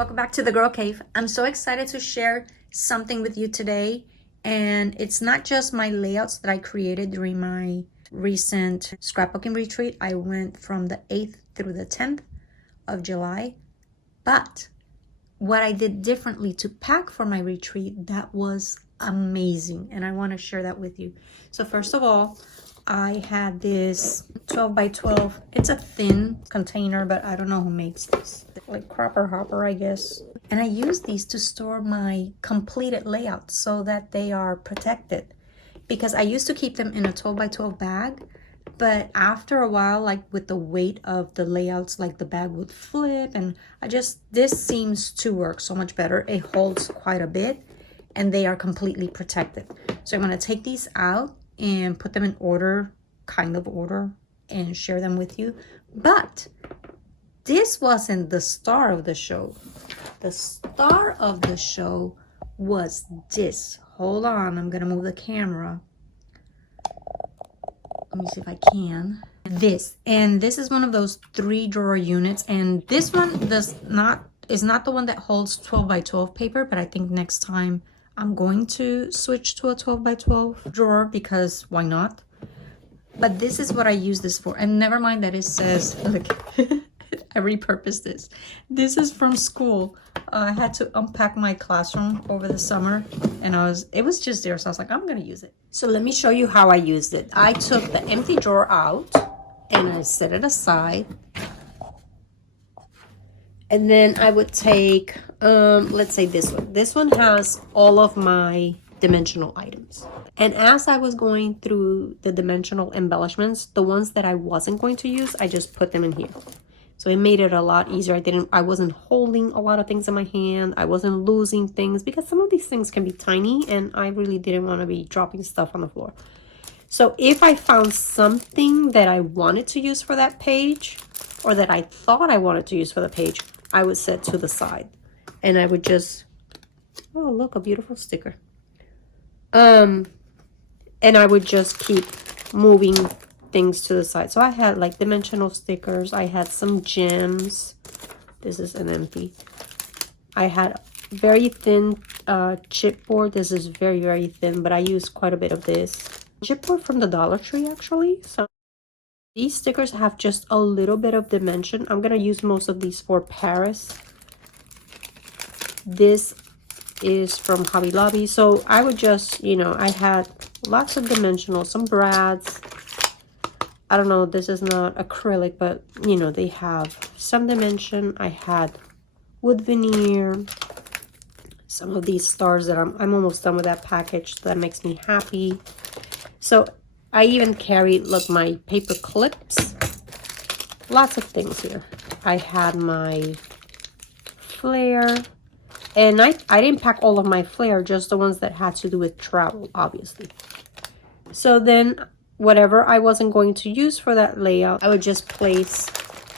Welcome back to the Girl Cave. I'm so excited to share something with you today, and it's not just my layouts that I created during my recent scrapbooking retreat. I went from the 8th through the 10th of July, but what I did differently to pack for my retreat, that was amazing, and I want to share that with you. So first of all, I had this 12 by 12. It's a thin container, but I don't know who makes this. Like Cropper Hopper, I guess. And I use these to store my completed layouts so that they are protected. Because I used to keep them in a 12 by 12 bag, but after a while, like with the weight of the layouts, like the bag would flip, and this seems to work so much better. It holds quite a bit, and they are completely protected. So I'm gonna take these out and put them in order, kind of order, and share them with you. But this wasn't the star of the show. The star of the show was this. Hold on, I'm gonna move the camera. Let me see if I can. This is one of those 3-drawer units, and this one is not the one that holds 12 by 12 paper, but I think next time I'm going to switch to a 12 by 12 drawer, because why not? But this is what I use this for. And never mind that it says, look, I repurposed this. This is from school. I had to unpack my classroom over the summer, and it was just there. So I was like, I'm gonna use it. So let me show you how I used it. I took the empty drawer out and I set it aside. And then I would take, let's say this one. This one has all of my dimensional items. And as I was going through the dimensional embellishments, the ones that I wasn't going to use, I just put them in here. So it made it a lot easier. I wasn't holding a lot of things in my hand. I wasn't losing things, because some of these things can be tiny, and I really didn't want to be dropping stuff on the floor. So if I found something that I wanted to use for that page, or that I thought I wanted to use for the page, I would set to the side, and I would just, oh, look, a beautiful sticker. And I would just keep moving things to the side. So I had like dimensional stickers. I had some gems. This is an empty. I had very thin chipboard. This is very, very thin, but I used quite a bit of this. Chipboard from the Dollar Tree, actually. So these stickers have just a little bit of dimension. I'm going to use most of these for Paris. This is from Hobby Lobby. So I would just, I had lots of dimensional, some brads. I don't know, this is not acrylic, but, they have some dimension. I had wood veneer. Some of these stars that I'm almost done with that package. So that makes me happy. So I even carried, look, my paper clips. Lots of things here. I had my flare. And I didn't pack all of my flare, just the ones that had to do with travel, obviously. So then, whatever I wasn't going to use for that layout, I would just place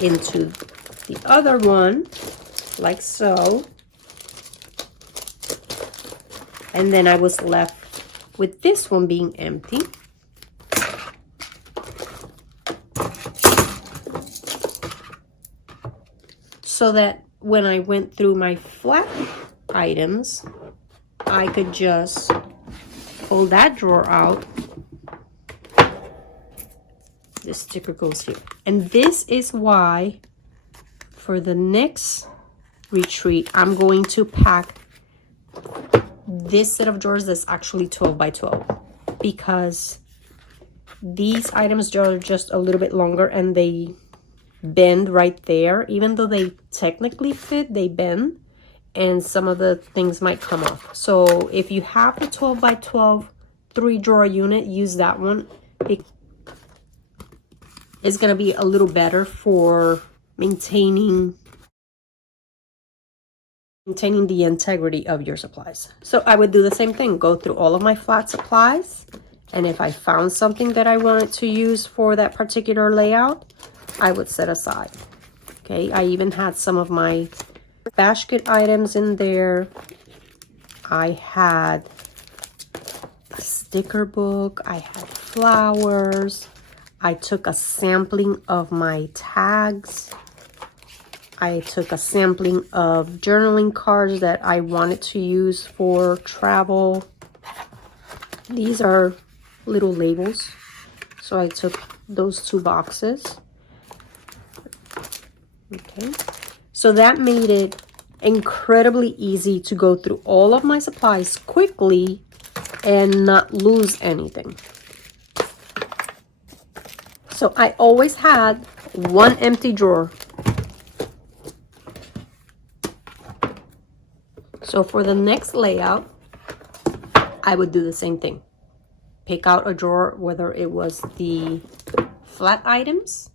into the other one, like so. And then I was left with this one being empty. So that when I went through my flat items, I could just pull that drawer out. This sticker goes here. And this is why for the next retreat, I'm going to pack this set of drawers that's actually 12 by 12, because these items are just a little bit longer and they bend right there. Even though they technically fit, they bend, and some of the things might come off. So if you have the 12 by 12 3-drawer unit, use that one. It's going to be a little better for maintaining the integrity of your supplies. So I would do the same thing, go through all of my flat supplies, and if I found something that I wanted to use for that particular layout, I would set aside. Okay, I even had some of my Bashket items in there. I had a sticker book. I had flowers. I took a sampling of my tags. I took a sampling of journaling cards that I wanted to use for travel. These are little labels. So I took those 2 boxes. Okay. So that made it incredibly easy to go through all of my supplies quickly and not lose anything. So I always had one empty drawer. So for the next layout, I would do the same thing. Pick out a drawer, whether it was the flat items,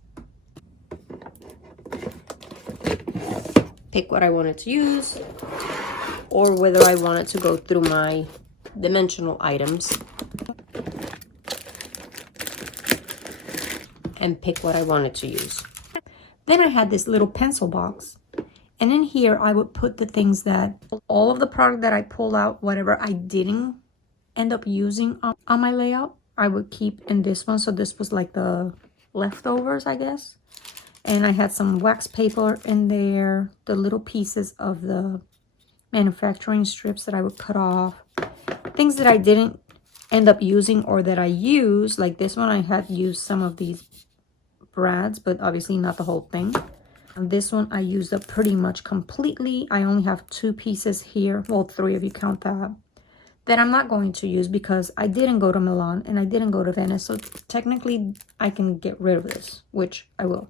pick what I wanted to use, or whether I wanted to go through my dimensional items and pick what I wanted to use. Then I had this little pencil box, and in here I would put the things that, all of the product that I pull out, whatever I didn't end up using on my layout, I would keep in this one. So this was like the leftovers, I guess. And I had some wax paper in there, the little pieces of the manufacturing strips that I would cut off, things that I didn't end up using or that I used, like this one. I had used some of these brads, but obviously not the whole thing. And this one I used up pretty much completely. I only have 2 pieces here, well 3 if you count that I'm not going to use because I didn't go to Milan and I didn't go to Venice, so technically I can get rid of this, which I will.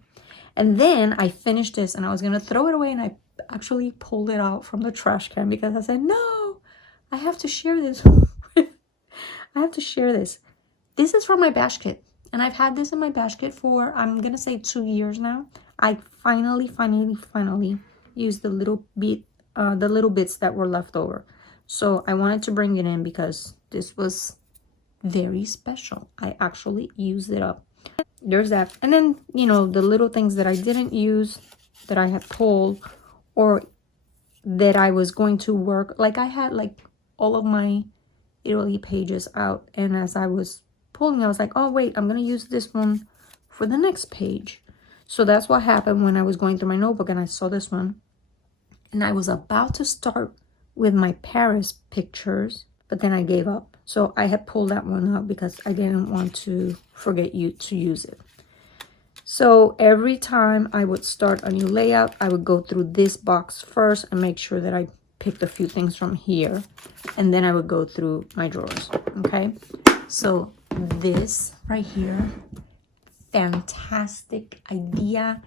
And then I finished this and I was gonna throw it away, and I actually pulled it out from the trash can because I said, no, I have to share this. I have to share this. This is from my Bashket, and I've had this in my Bashket for, I'm gonna say 2 years now. I finally used the little bits that were left over. So I wanted to bring it in because this was very special. I actually used it up. There's that. And then, you know, the little things that I didn't use that I had pulled or that I was going to work. Like I had like all of my Italy pages out, and as I was pulling, I was like, oh wait, I'm going to use this one for the next page. So that's what happened when I was going through my notebook and I saw this one. And I was about to start with my Paris pictures, but then I gave up. So I had pulled that one out because I didn't want to forget you to use it. So every time I would start a new layout, I would go through this box first and make sure that I picked a few things from here. And then I would go through my drawers, okay? So this right here, fantastic idea.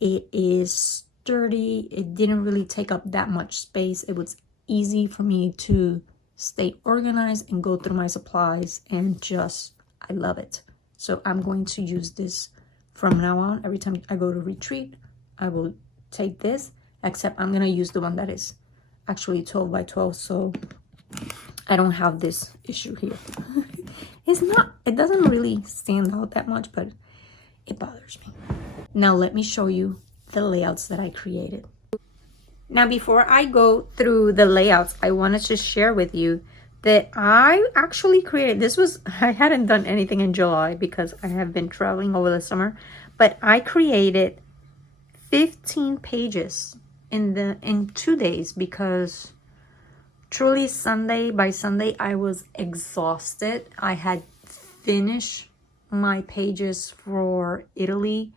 It is sturdy. It didn't really take up that much space. It was easy for me to stay organized and go through my supplies, and just, I love it. So I'm going to use this from now on. Every time I go to retreat, I will take this, except I'm going to use the one that is actually 12 by 12, so I don't have this issue here. It doesn't really stand out that much, but it bothers me. Now let me show you the layouts that I created. Now before I go through the layouts, I wanted to share with you that I actually created, I hadn't done anything in July because I have been traveling over the summer, but I created 15 pages in 2 days because truly by Sunday I was exhausted. I had finished my pages for Italy,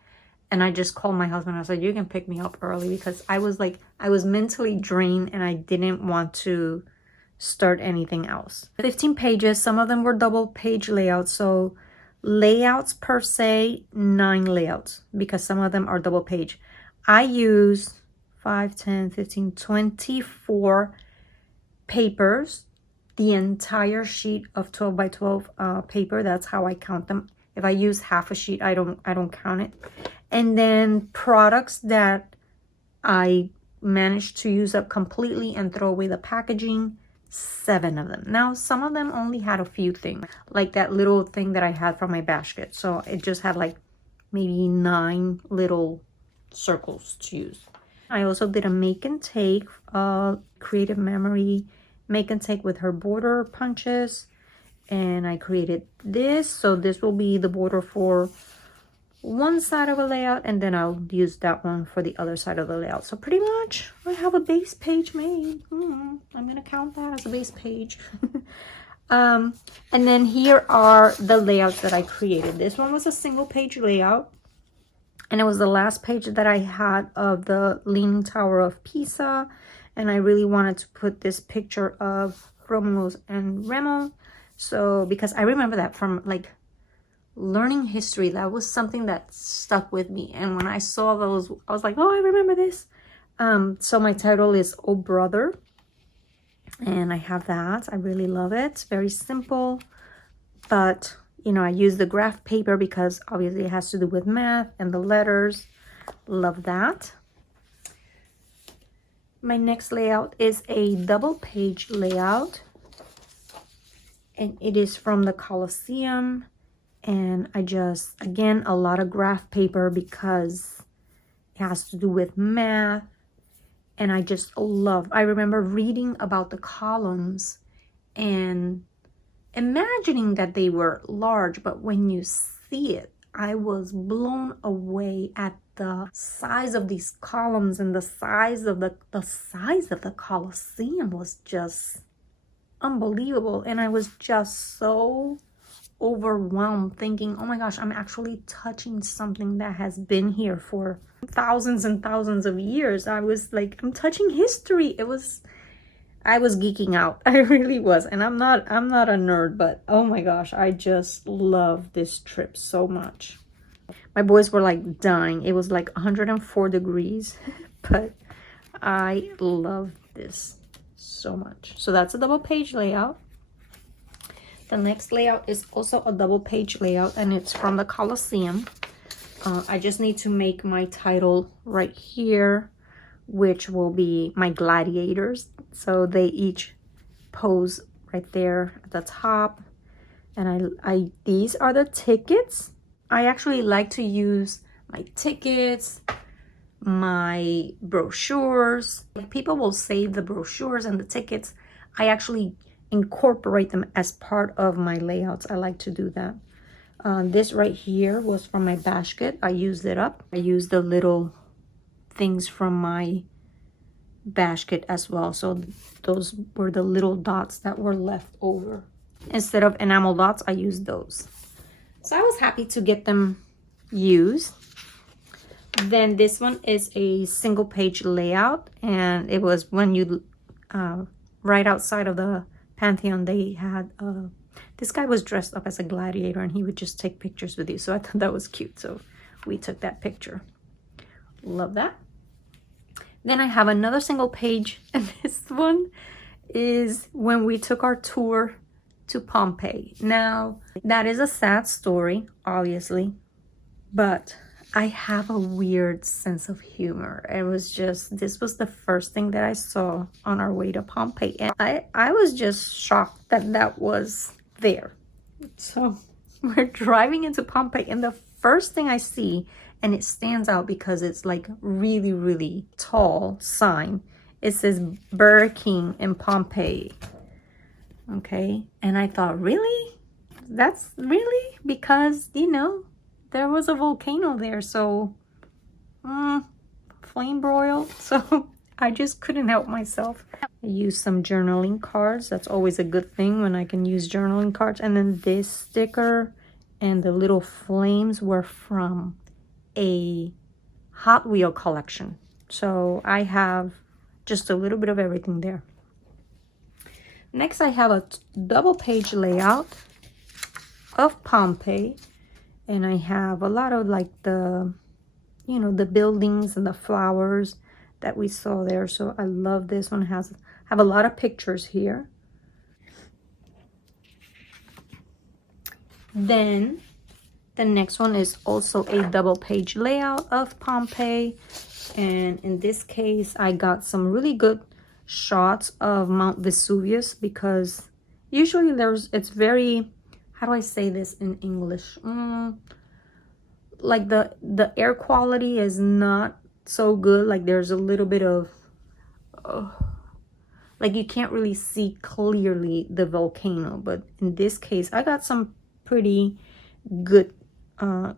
and I just called my husband. I said, you can pick me up early, because I was mentally drained and I didn't want to start anything else. 15 pages, some of them were double page layouts. So layouts per se, 9 layouts, because some of them are double page. I used 5, 10, 15, 24 papers, the entire sheet of 12 by 12 paper. That's how I count them. If I use half a sheet, I don't count it. And then products that I managed to use up completely and throw away the packaging, 7 of them. Now, some of them only had a few things, like that little thing that I had from my Bashket. So it just had like maybe 9 little circles to use. I also did a make and take, creative memory make and take with her border punches. And I created this. So this will be the border for one side of a layout, and then I'll use that one for the other side of the layout. So pretty much I have a base page made. I'm gonna count that as a base page. And then here are the layouts that I created. This one was a single page layout, and it was the last page that I had of the Leaning Tower of Pisa, and I really wanted to put this picture of Romulus and Remo. So because I remember that from like learning history, that was something that stuck with me, and when I saw those, I was like, oh, I remember this. So my title is Oh Brother, and I have that. I really love it. Very simple, but you know, I use the graph paper because obviously it has to do with math and the letters. Love that. My next layout is a double page layout, and it is from the Colosseum. And I just, again, a lot of graph paper because it has to do with math. And I just love, I remember reading about the columns and imagining that they were large, but when you see it, I was blown away at the size of these columns, and the size of the Colosseum was just unbelievable. And I was just so overwhelmed, thinking, oh my gosh, I'm actually touching something that has been here for thousands and thousands of years. I was like, I'm touching history. I was geeking out. I really was. And I'm not a nerd, but oh my gosh, I just love this trip so much. My boys were like dying. It was like 104 degrees, but I love this so much. So that's a double page layout. The next layout is also a double page layout, and it's from the Colosseum. I just need to make my title right here, which will be my gladiators. So they each pose right there at the top. And these are the tickets. I actually like to use my tickets, my brochures. People will save the brochures and the tickets. I actually incorporate them as part of my layouts. I like to do that. This right here was from my Bashket. I used it up. I used the little things from my Bashket as well. So those were the little dots that were left over. Instead of enamel dots, I used those. So I was happy to get them used. Then this one is a single page layout, and it was when you right outside of the Pantheon, they had this guy was dressed up as a gladiator, and he would just take pictures with you. So I thought that was cute, so we took that picture. Love that. Then I have another single page, and this one is when we took our tour to Pompeii. Now, that is a sad story, obviously, but I have a weird sense of humor. It was just, this was the first thing that I saw on our way to Pompeii. And I was just shocked that that was there. So we're driving into Pompeii, and the first thing I see, and it stands out because it's like really, really tall sign. It says Burger King in Pompeii. Okay. And I thought, really? That's really? Because, you know, there was a volcano there, so flame broiled. So I just couldn't help myself. I used some journaling cards. That's always a good thing when I can use journaling cards. And then this sticker and the little flames were from a Hot Wheel collection. So I have just a little bit of everything there. Next, I have a double page layout of Pompeii. And I have a lot of like the, you know, the buildings and the flowers that we saw there. So I love this one. Have a lot of pictures here. Then the next one is also a double page layout of Pompeii. And in this case, I got some really good shots of Mount Vesuvius, because usually it's very, how do I say this in English? Like the air quality is not so good. Like there's a little bit of, like you can't really see clearly the volcano. But in this case, I got some pretty good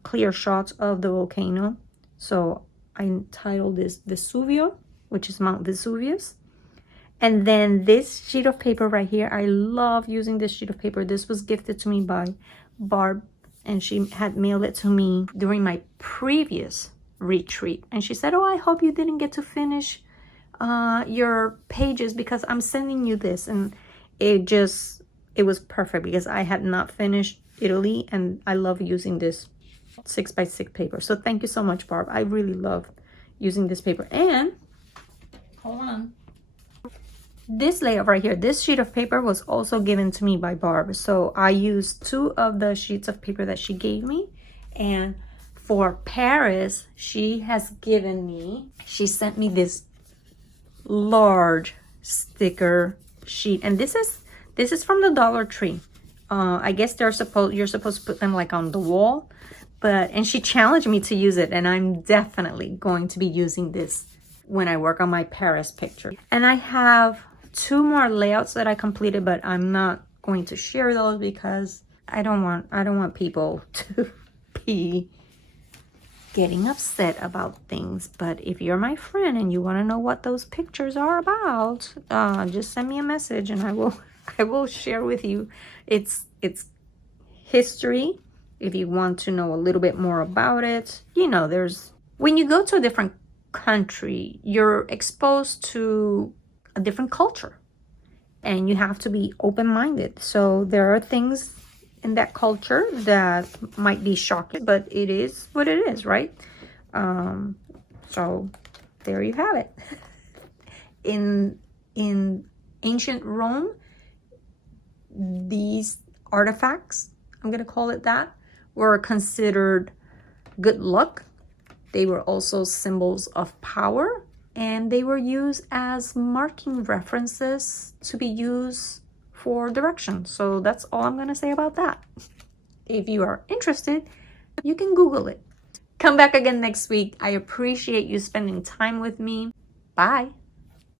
clear shots of the volcano. So I entitled this Vesuvio, which is Mount Vesuvius. And then this sheet of paper right here, I love using this sheet of paper. This was gifted to me by Barb, and she had mailed it to me during my previous retreat. And she said, oh, I hope you didn't get to finish your pages because I'm sending you this. And it was perfect because I had not finished Italy, and I love using this 6x6 paper. So thank you so much, Barb. I really love using this paper. And hold on, this layout right here, this sheet of paper was also given to me by Barb. So I used 2 of the sheets of paper that she gave me. And for Paris, she sent me this large sticker sheet. And this is from the Dollar Tree. I guess you're supposed to put them like on the wall. And she challenged me to use it, and I'm definitely going to be using this when I work on my Paris picture. And I have 2 more layouts that I completed, but I'm not going to share those because I don't want people to be getting upset about things. But if you're my friend and you want to know what those pictures are about, just send me a message and I will share with you. It's history. If you want to know a little bit more about it, when you go to a different country, you're exposed to a different culture, and you have to be open-minded. So there are things in that culture that might be shocking, but it is what it is, right? So there you have it. In ancient Rome, these artifacts, I'm gonna call it that, were considered good luck. They were also symbols of power, and they were used as marking references to be used for direction. So that's all I'm gonna say about that. If you are interested, you can Google it. Come back again next week. I appreciate you spending time with me. Bye.